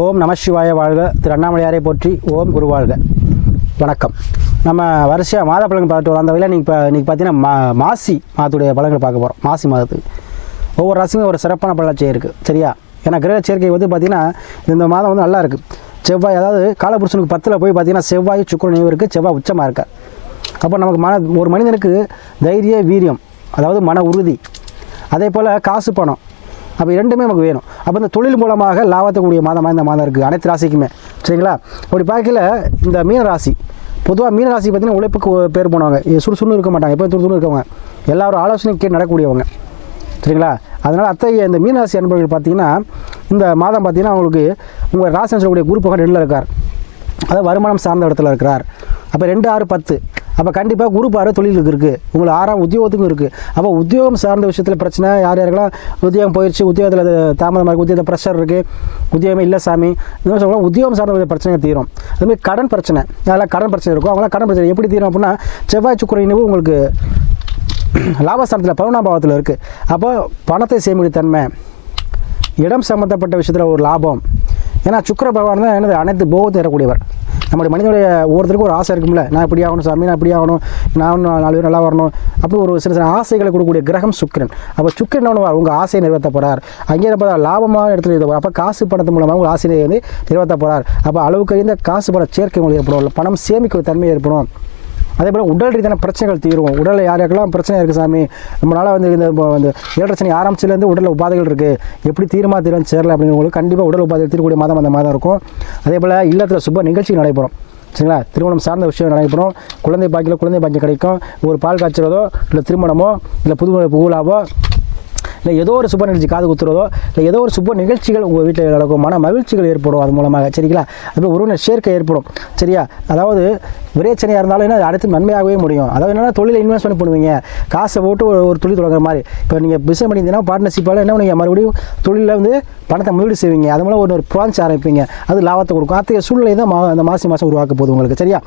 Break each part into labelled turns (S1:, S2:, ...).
S1: ஓம் நம சிவாய வாழ்க. திரு அண்ணாமலையாரை போற்றி ஓம் குரு வாழ்க. வணக்கம். நம்ம வரிசையாக மாத பலன்கள் பார்த்துட்டு வரோம். அந்த வகையில் நீங்கள் இப்போ இன்றைக்கி பார்த்தீங்கன்னா மா மாசி மாதத்துடைய பலன்கள் பார்க்க போகிறோம் மாசி மாதத்துக்கு ஒவ்வொரு ராசிக்கும் ஒரு சிறப்பான பலச்சை இருக்குது சரியா? ஏன்னா கிரக சேர்க்கை வந்து பார்த்திங்கன்னா இந்த மாதம் வந்து நல்லா இருக்குது செவ்வாய் அதாவது காலபுருஷனுக்கு பத்தில் போய் பார்த்தீங்கன்னா செவ்வாய் சுக்கரன் நினைவு இருக்குது செவ்வாய் உச்சமாக இருக்கார். அப்போ நமக்கு மன ஒரு மனிதனுக்கு தைரிய வீரியம் அதாவது மன உறுதி. அதே போல் காசு பணம். அப்போ இரண்டுமே நமக்கு வேணும். அப்போ இந்த தொழில் மூலமாக லாபத்தக்கூடிய மாதமாக இந்த மாதம் இருக்குது அனைத்து ராசிக்குமே. சரிங்களா? அப்படி பார்க்கல இந்த மீன ராசி பொதுவாக மீன ராசி பார்த்தீங்கன்னா உழைப்புக்கு பேர் போனவங்க. சுறுசுறுன்னு இருக்க மாட்டாங்க. எப்போ துருதுன்னு இருக்கவங்க. எல்லாரும் ஆலோசனை கேட்டு நடக்கக்கூடியவங்க. சரிங்களா? அதனால் அத்தகைய இந்த மீனராசி அன்பர்கள் பார்த்தீங்கன்னா இந்த மாதம் பார்த்தீங்கன்னா அவங்களுக்கு உங்கள் ராசி சொல்லக்கூடிய குரூப் ரெண்டில் இருக்கார். அதாவது வருமானம் சார்ந்த இடத்துல இருக்கிறார். அப்போ ரெண்டு ஆறு பத்து. அப்போ கண்டிப்பாக குரு பார்வை தொழிலுக்கு இருக்குது உங்களுக்கு ஆறாம் உத்தியோகத்துக்கும் இருக்குது அப்போ உத்தியோகம் சார்ந்த விஷயத்தில் பிரச்சனை யார் யாருக்கெல்லாம் உத்தியோகம் போயிடுச்சு உத்தியோகத்தில் தாமதமாக இருக்குது உத்தியோகத்தில் ப்ரெஷர் இருக்குது உத்தியோகமே இல்லை சாமி. இந்த மாதிரி சொல்லலாம் உத்தியோகம் சார்ந்த பிரச்சனை தீரும். அதுமாதிரி கடன் பிரச்சனை அதெல்லாம் கடன் பிரச்சனை இருக்கும் அவங்களாம் கடன் பிரச்சனை எப்படி தீரும் அப்படின்னா செவ்வாய் சுக்கர இணைவு உங்களுக்கு லாபஸ்தானத்தில் பருவனாபாவத்தில் இருக்குது அப்போ பணத்தை சேமிக்கும் தன்மை இடம் சம்மந்தப்பட்ட விஷயத்தில் ஒரு லாபம் ஏன்னா சுக்கர பகவான் தான் எனது அனைத்து போகத்தை தரக்கூடியவர். நம்முடைய மனிதனுடைய ஒவ்வொருத்தருக்கும் ஒரு ஆசை இருக்கும்ல நான் இப்படி ஆகணும் சாமி நான் இப்படி ஆகணும் நான் நாலு பேர் நல்லா வரணும் அப்படி ஒரு சில சில ஆசைகளை கொடுக்கக்கூடிய கிரகம் சுக்கிரன். அப்போ சுக்கிரன் என்ன உங்கள் ஆசையை நிறுவத்தப்படுறார் போகிறார் அங்கே பார்த்தா லாபமாக இடத்துல இது அப்போ காசு பணத்து மூலமாக உங்கள் ஆசையை வந்து நிறுவத்தப்படுறார் போகிறார் அப்போ அளவுக்கு இந்த காசு பணம் சேர்க்கை உங்களுக்கு ஏற்படும். பணம் சேமிக்கிற தன்மை ஏற்படும். அதே போல் உடல் ரீதியான பிரச்சனைகள் தீரும். உடலில் யாருக்கெல்லாம் பிரச்சனை இருக்குது சாமி? நம்மளால் வந்து இந்த இப்போ வந்து ஏழரை ஆரம்பிச்சிலேருந்து உடல் உபாதைகள் இருக்குது எப்படி தீருமா தீரம் சேரல அப்படிங்கிறவங்களுக்கு கண்டிப்பாக உடல் உபாதைகள் தீரக்கூடிய மாதம் அந்த மாதம் இருக்கும். அதே போல் இல்லத்தில் சுப நிகழ்ச்சி நடைபெறும். சரிங்களா? திருமணம் சார்ந்த விஷயம் நடைபெறும். குழந்தை பாக்கியில் குழந்தை பாக்கியம் கிடைக்கும். ஒரு பால் காய்ச்சலதோ இல்லை திருமணமோ இல்லை புது பூலாவோ இல்லை ஏதோ ஒரு சுப நிகழ்ச்சி காது குத்துறதோ இல்லை ஏதோ ஒரு சுப நிகழ்ச்சிகள் உங்கள் வீட்டில் நடக்கும் மன மகிழ்ச்சிகள் ஏற்படும் அது மூலமாக சரிங்களா? அது உறவினர் சேர்க்கை ஏற்படும் சரியா? அதாவது விரைச்சனையாக இருந்தாலும் என்ன அடுத்து நன்மையாகவே முடியும். அதாவது என்னென்னா தொழிலை இன்வெஸ்ட்மெண்ட் பண்ணுவீங்க. காசை போட்டு ஒரு ஒரு தொழில் தொடங்குற மாதிரி. இப்போ நீங்கள் பிஸ்னஸ் பண்ணியிருந்தீங்கன்னா பார்ட்னர்ஷிப்பால் என்ன நீங்கள் மறுபடியும் தொழிலில் வந்து பணத்தை முதலீடு செய்வீங்க. அது மூலம் ஒரு ஒரு பிரான்ச் ஆரம்பிப்பீங்க. அது லாபத்தை கொடுக்கும். அத்தகைய சூழ்நிலை தான் மா அந்த மாசி மாதம் உருவாக்க போகுது உங்களுக்கு சரியா?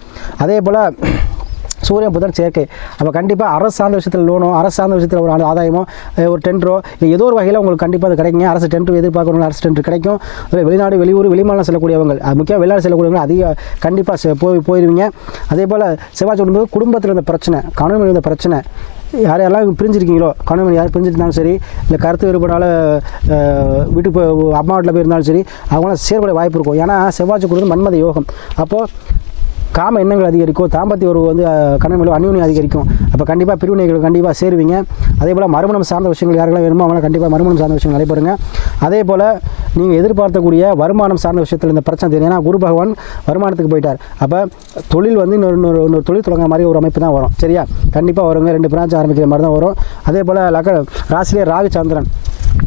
S1: அதே போல் சூரியன் புதன் சேர்க்கை. அப்போ கண்டிப்பாக அரசு சார்ந்த விஷயத்தில் லோனோ அரசு சார்ந்த விஷயத்தில் ஒரு ஆதாயமோ ஒரு டெண்டரோ இல்லை ஏதோ ஒரு வகையில் உங்களுக்கு கண்டிப்பாக அது கிடைக்குங்க. அரசு டெண்டர் எதிர்பார்க்கணும் அரசு டெண்டர் கிடைக்கும். வெளிநாடு வெளியூர் வெளிமாநிலம் செல்லக்கூடியவங்க அது முக்கியம் வெளிநாடு செல்லக்கூடியவங்க அதிக கண்டிப்பாக போய் போயிடுவீங்க அதே போல் செவ்வாய் சொல்லும்போது குடும்பத்தில் இருந்த பிரச்சனை கணவன் இருந்த பிரச்சனை. யார் யாரெல்லாம் பிரிஞ்சிருக்கீங்களோ கணவன் யார் பிரிஞ்சிருந்தாலும் சரி இல்லை கருத்து வேறுபாடால் வீட்டுக்கு போய் அம்மா வீட்டில் போயிருந்தாலும் சரி அவங்களாம் சேர்க்கூடிய வாய்ப்பு இருக்கும். ஏன்னா செவ்வாய் கொடுத்து மன்மத யோகம். அப்போது காம எண்ணங்கள் அதிகரிக்கும் தாம்பத்திய உறவு வந்து அஹ், கணவன் அதிகரிக்கும். அப்போ கண்டிப்பாக பிரிவினைகள் கண்டிப்பாக சேருவீங்க. அதே போல் மறுமணம் சார்ந்த விஷயங்கள் யாரெல்லாம் வேணுமோ அவங்களாம் கண்டிப்பாக மறுமணம் சார்ந்த விஷயங்கள் நடைபெறுங்க. அதே போல் நீங்கள் எதிர்பார்க்கக்கூடிய வருமானம் சார்ந்த விஷயத்தில் இந்த பிரச்சனை தெரியும். ஏன்னா குரு பகவான் வருமானத்துக்கு போயிட்டார். அப்போ தொழில் வந்து இன்னொரு இன்னொரு தொழில் தொடங்குற மாதிரி ஒரு அமைப்பு தான் வரும். சரியா? கண்டிப்பாக வருங்க. ரெண்டு பிரான்ச் ஆரம்பிக்கிற மாதிரி தான் வரும். அதே போல் லக ராசிலே ராகு சந்திரன்.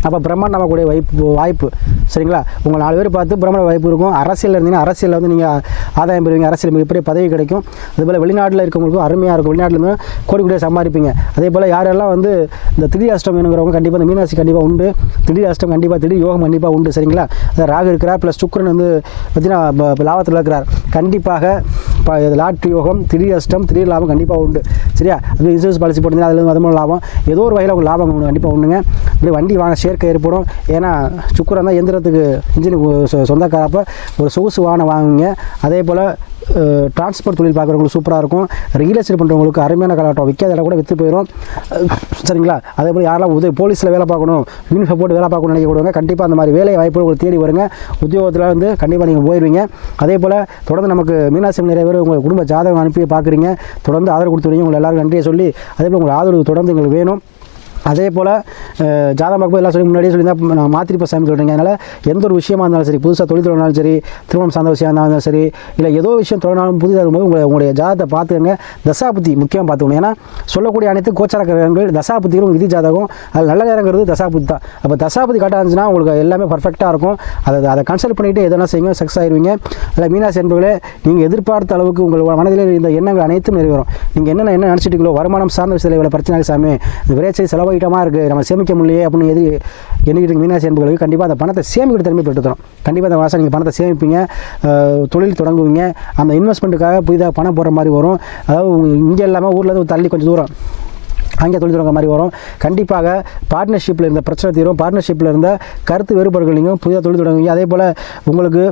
S1: அப்போ பிரம்மாண்டமாக கூடிய வாய்ப்பு வாய்ப்பு. சரிங்களா? உங்கள் நாலு பேர் பார்த்து பிரம்மாண்ட வாய்ப்பு இருக்கும். அரசியலில் இருந்தீங்கன்னா அரசியலில் வந்து நீங்கள் ஆதாயம் பெறுவீங்க. அரசியல் மிகப்பெரிய பதவி கிடைக்கும். அதுபோல் வெளிநாட்டில் இருக்கவங்களுக்கும் அருமையாக இருக்கும். வெளிநாட்டில் இருந்து கோடி கோடியாக சம்பாதிப்பீங்க. அதே போல் யாரெல்லாம் வந்து இந்த திடீர் அஷ்டம் வேணுங்கிறவங்க கண்டிப்பாக இந்த மீனாசி கண்டிப்பாக உண்டு. திடீர் அஷ்டம் கண்டிப்பாக திடீர் யோகம் கண்டிப்பாக உண்டு. சரிங்களா? அது ராகு இருக்கிறார் ப்ளஸ் சுக்கிரன் வந்து பார்த்தீங்கன்னா லாபத்தில் இருக்கிறார். கண்டிப்பாக ப- இது லாட்ரி யோகம் திடீர் அஷ்டம் திடீர் லாபம் கண்டிப்பாக உண்டு. சரியா? அது இன்சூரன்ஸ் பாலிசி போட்டிங்கன்னா அதில் அது மூலம் லாபம். ஏதோ ஒரு வகையில் உங்களுக்கு லாபம் கண்டிப்பாக உண்டுங்க. இப்படி வண்டி வாங்க சேர்க்கை ஏற்படும். ஏன்னா சுக்கரன் தான் எந்திரத்துக்கு இன்ஜினுக்கு சொ- சொந்தக்காரப்ப ஒரு சொகுசு வாகனம் வாங்குங்க. அதே போல் டிரான்ஸ்போர்ட் தொழில் பார்க்குறவங்களுக்கு சூப்பராக இருக்கும். ரியல் எஸ்டேட் பண்ணுறவங்களுக்கு அருமையான காலகட்டம் விற்காத இடம் கூட விற்று போயிடும் சரிங்களா? அதே போல் யாரெல்லாம் உதவி போலீஸில் வேலை பார்க்கணும் யூனிஃபார்ம் போட்டு வேலை பார்க்கணும்னு நினைக்கக்கூடாங்க கண்டிப்பாக அந்த மாதிரி வேலை வாய்ப்புகள் உங்களுக்கு தேடி வருங்க. உத்தியோகத்தில் வந்து கண்டிப்பாக நீங்கள் போயிடுவீங்க அதே போல் தொடர்ந்து நமக்கு மீனாசி நிறைய பேர் உங்கள் குடும்ப ஜாதகம் அனுப்பி பார்க்குறீங்க. தொடர்ந்து ஆதரவு கொடுத்துருவீங்க உங்களை எல்லாரும் நன்றியை சொல்லி அதே போல் உங்கள் ஆதரவு தொடர்ந்து எங்களுக்கு வேணும். அதே போல் ஜாதகம் பார்க்கும்போது எல்லாம் சொல்லி முன்னாடியே சொல்லி நான் மாத்திரிப்ப சாமி சொல்கிறீங்க அதனால் எந்த ஒரு விஷயமா இருந்தாலும் சரி புதுசாக தொழில் தொடங்கினாலும் சரி திருமணம் சார்ந்த விஷயம் இருந்தாலும் சரி இல்லை ஏதோ விஷயம் தொடங்கினாலும் புதிதாக இருக்கும்போது உங்களை உங்களுடைய ஜாதகத்தை பார்த்துக்கங்க. தசாபுத்தி முக்கியமாக பார்த்துக்கணும். ஏன்னா சொல்லக்கூடிய அனைத்து கோச்சார கிரகங்கள் தசாபுத்திகளும் விதி ஜாதகம். அது நல்ல நேரங்கிறது தசாபுத்தி தான். அப்போ தசாபுத்தி கரெக்டாக இருந்துச்சுன்னா உங்களுக்கு எல்லாமே பர்ஃபெக்டாக இருக்கும். அதை அதை கன்சல்ட் பண்ணிவிட்டு எதனா செய்யுங்க சக்ஸஸ் ஆயிடுவீங்க அதில் மீனாசி என்பவர்களே நீங்கள் எதிர்பார்த்த அளவுக்கு உங்கள் மனதில் இந்த எண்ணங்கள் அனைத்தும் நிறைவேறும். நீங்கள் என்னென்ன என்ன நினச்சிட்டீங்களோ வருமானம் சார்ந்த விஷயத்தில் இவ்வளோ பிரச்சனை சாமி. இந்த விரைச்சை செலவாயிட்டமாக இருக்குது நம்ம சேமிக்க முடியலையே அப்படின்னு எது எண்ணிக்கிட்டு இருக்க மீனாசி கண்டிப்பாக அந்த பணத்தை சேமிக்கிற தன்மை பெற்றுத்தரும். கண்டிப்பாக அந்த மாதம் நீங்கள் பணத்தை சேமிப்பீங்க தொழில் தொடங்குவீங்க அந்த இன்வெஸ்ட்மெண்ட்டுக்காக புதிதாக பணம் போடுற மாதிரி வரும். அதாவது இங்கே இல்லாமல் ஊரில் தள்ளி கொஞ்சம் தூரம் அங்கே தொழில் தொடங்க மாதிரி வரும். கண்டிப்பாக பார்ட்னர்ஷிப்பில் இருந்த பிரச்சனை தீரும். பார்ட்னர்ஷிப்பில் இருந்த கருத்து வேறுபாடுகள் நீங்கள் புதிதாக தொழில் தொடங்குவீங்க. அதே போல் உங்களுக்கு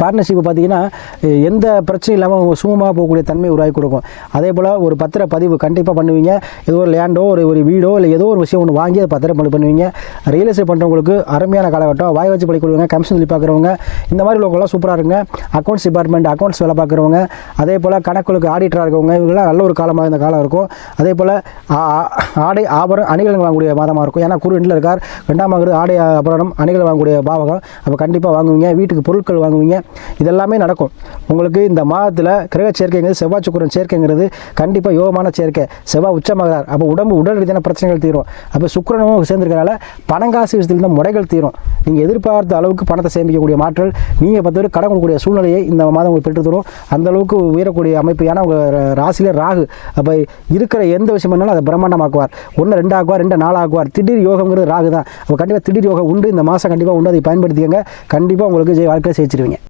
S1: பார்ட்னர்ஷிப் பார்த்தீங்கன்னா எந்த பிரச்சனையும் இல்லாமல் உங்கள் சுமமாக போகக்கூடிய தன்மை உருவாக்கி கொடுக்கும். அதே போல் ஒரு பத்திர பதிவு கண்டிப்பாக பண்ணுவீங்க. ஏதோ ஒரு லேண்டோ ஒரு ஒரு வீடோ இல்லை ஏதோ ஒரு விஷயம் ஒன்று வாங்கி அதை பத்திரம் பதிவு பண்ணுவீங்க. ரியல் எஸ்டேட் பண்ணுறவங்களுக்கு அருமையான காலகட்டம். வாய் வச்சு படிக்கிறவங்க கமிஷன் சொல்லி பார்க்குறவங்க. இந்த மாதிரி உள்ளவங்களாம் சூப்பராக இருக்குங்க அக்கௌண்ட்ஸ் டிபார்ட்மெண்ட் அக்கௌண்ட்ஸ் வேலை பார்க்குறவங்க. அதே போல் கணக்குகளுக்கு ஆடிட்டராக இருக்கவங்க. இவங்கெல்லாம் நல்ல ஒரு காலமாக இந்த காலம் இருக்கும். அதே போல் ஆ- ஆ- ஆடை ஆபரம் அணிகள் வாங்கக்கூடிய மாதமாக இருக்கும். ஏன்னா குரு ரெண்டில் இருக்கார். ரெண்டாம் வாங்குறது ஆடை ஆபரணம் அணிகள் வாங்கக்கூடிய பாவகம். அப்போ கண்டிப்பாக வாங்குவீங்க. வீட்டுக்கு பொருட்கள் வாங்குவீங்க. இதெல்லாமே நடக்கும். உங்களுக்கு இந்த மாதத்தில் கிரக சேர்க்கைங்கிறது செவ்வாய் சுக்கிரன் சேர்க்கைங்கிறது கண்டிப்பாக யோகமான சேர்க்கை. செவ்வாய் உச்சமாகிறார். அப்போ உடம்பு உடல் ரீதியான பிரச்சனைகள் தீரும். அப்போ சுக்கிரனும் சேர்ந்துருக்கனால பணங்காசு விஷயத்தில் இருந்த முறைகள் தீரும். நீங்கள் எதிர்பார்த்த அளவுக்கு பணத்தை சேமிக்கக்கூடிய மாற்றல் நீங்கள் பத்து பேர் கடன் கொடுக்கக்கூடிய சூழ்நிலையை இந்த மாதம் உங்களுக்கு பெற்று தரும். அந்த அளவுக்கு உயரக்கூடிய அமைப்பு ஏன்னா உங்கள் ராசியில் ராகு. அப்போ இருக்கிற எந்த விஷயம் பண்ணாலும் அதை பிரம்மாண்டமாக்குவார். ஒன்று ரெண்டு ஆக்குவார் ரெண்டு நாலு ஆக்குவார். திடீர் யோகங்கிறது ராகு தான் அப்போ கண்டிப்பாக திடீர் யோகம் உண்டு. இந்த மாதம் கண்டிப்பாக உண்டு. அதை பயன்படுத்திக்கங்க. கண்டிப்பாக உங்களுக்கு ஜெய வாழ்க்கையை ஜெயிச்சிருவீங்க